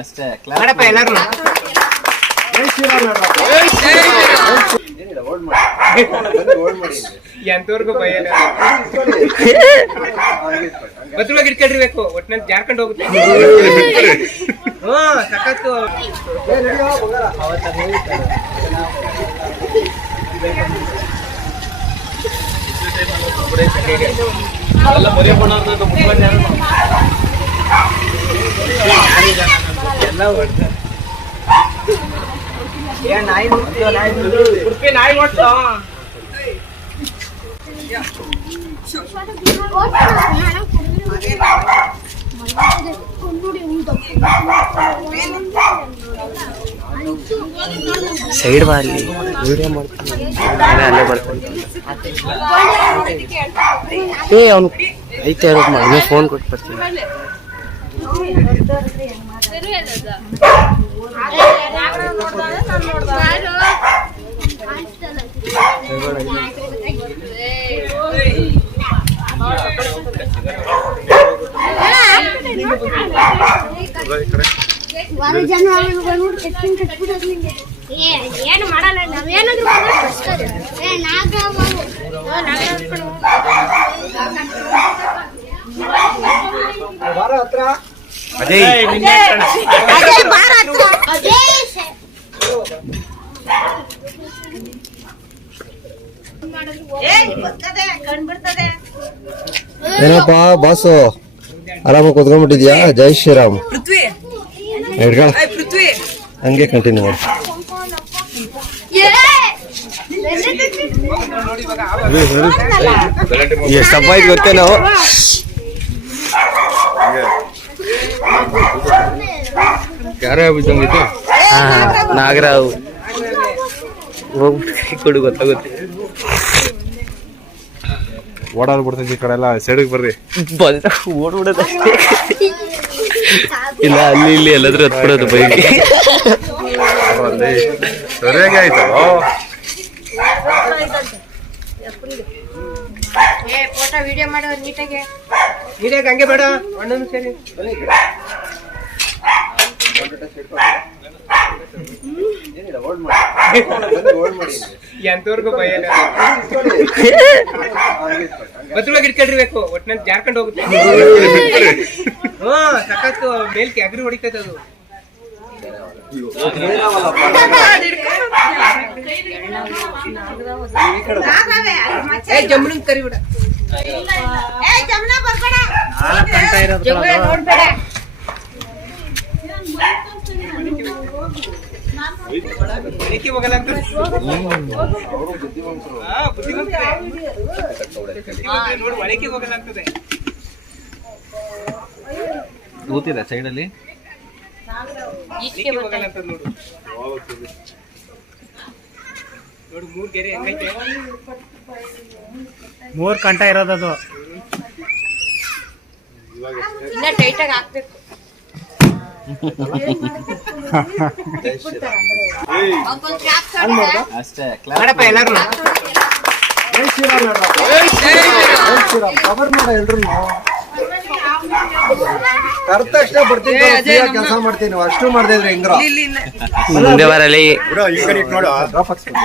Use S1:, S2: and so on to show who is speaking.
S1: ಅಷ್ಟೇ
S2: ಮಾಡಪ್ಪ ಎಲ್ಲಾರು ಎಂತವ್ರಿಗೂ ಭಯ ಇಲ್ಲ. ಭದ್ರವಾಗಿ ಇಟ್ಕೊಳ್ರಿ ಬೇಕು ಒಟ್ನಲ್ಲಿ ಜಾರ್ಕೊಂಡು ಹೋಗುತ್ತೆ. ಹಾ, ಸಖತ್ತು. ಎಲ್ಲ
S3: ಸೈಡ್ ಬಾರಿ ವಿಡಿಯೋ ಮಾಡ್ತೀನಿ. ನಾನೇ ಅಲ್ಲೇ ಬರ್ತೀನಿ. ಏ ಅವ್ನು ಐತೆ ಮಗನೇ ಫೋನ್ ಕೊಟ್ಟು ಬರ್ತೀನಿ.
S4: ಏನು ಮಾಡಲ್ಲ ನಾವೇನಾದ್ರೂ ಮಾಡಿದ್ರೆ ಕಷ್ಟ ಅದು. ಏ ನಾಗ ಮಾಡು. ಓ, ನಾಗ ಹಾಕ್ಕೊಂಡು
S3: ಅಜಯ್.
S4: ಅದೇ ಬಾರ ಹತ್ರ.
S5: ಏನಪ್ಪ ಬಾಸು. ಆರಾಮಾಗಿ ಕುತ್ಕೊಂಡ್ಬಿಟ್ಟಿದ್ಯಾ? ಜೈ ಶ್ರೀರಾಮ್. ಪೃಥ್ವಿ. ಹಂಗೆ ಕಂಟಿನ್ಯೂ ಮಾಡಿ.
S4: ಏ!
S3: ಇದು ಗೊತ್ತೇ ಆಯ್ತು ಗೊತ್ತೇನೋ
S5: ಯಾರೇ ಬಿದ್ದಂಗಿತ್ತು
S3: ಹಾ ನಾಗರಾವ್. ಹೋಗ್ಬಿಟ್ಟು ಕೈ ಕೊಡು ಗೊತ್ತಾಗುತ್ತೆ
S5: ಓಡಾಡ್ ಬಿಡ್ತೈತಿ ಈ ಕಡೆ ಎಲ್ಲ ಸೈಡಿಗೆ ಬರ್ರಿ.
S3: ಬಂದ ಓಡ್ಬಿಡೋದಷ್ಟೇ ಇಲ್ಲ ಅಲ್ಲಿ ಇಲ್ಲಿ ಎಲ್ಲಾದ್ರೂ ಹತ್ಬಿಡೋದು ಬೈಕ್.
S5: ಸರಿಯಾಗಿ ಆಯ್ತು.
S4: ಫೋಟೋ ವಿಡಿಯೋ ಮಾಡೋ ನೀಟಾಗಿ.
S2: ನೀಟಾಗಿ ಹಂಗೆ ಬೇಡ. ಅಣ್ಣನ ಸೇರಿ ಎಂತವ್ರಿಗೂ ಭಯ ಇಲ್ಲ. ಭದ್ರವಾಗಿ ಇಟ್ಕೊಳ್ರಿ ಬೇಕು ಒಟ್ನಲ್ಲಿ ಜಾರ್ಕೊಂಡು ಹೋಗುತ್ತೆ. ಹ್ಮ್ ಸಖತ್ತು ಮೇಲ್ಕೆ ಅಗ್ರಿ ಹೊಡಿತೈತೆ ಅದು. ಜಂಬುಲಿಂಗ್ ಕರಿಬಿಡ. ಬರ್ಬೇಡ. ಅಂತ
S1: ಕೂತಿದೆ ಸೈಡಲ್ಲಿ?
S2: ಮೂರ್
S6: ಕಂಟ ಇರೋದದು.
S4: ಇನ್ನ ಟೈಟಾಗಿ ಹಾಕ್ಬೇಕು.
S1: ಅಷ್ಟೇ
S5: ಕವರ್ ಮಾಡ ಎಲ್ರು ಕರ್ತ ಅಷ್ಟೇ ಬರ್ತೀನಿ ಕೆಲಸ ಮಾಡ್ತೀನಿ ಅಷ್ಟು ಮಾಡ್ದಿದ್ರೆ ಹೆಂಗ್ರ
S3: ಮುಂದೆ ಬರಲಿ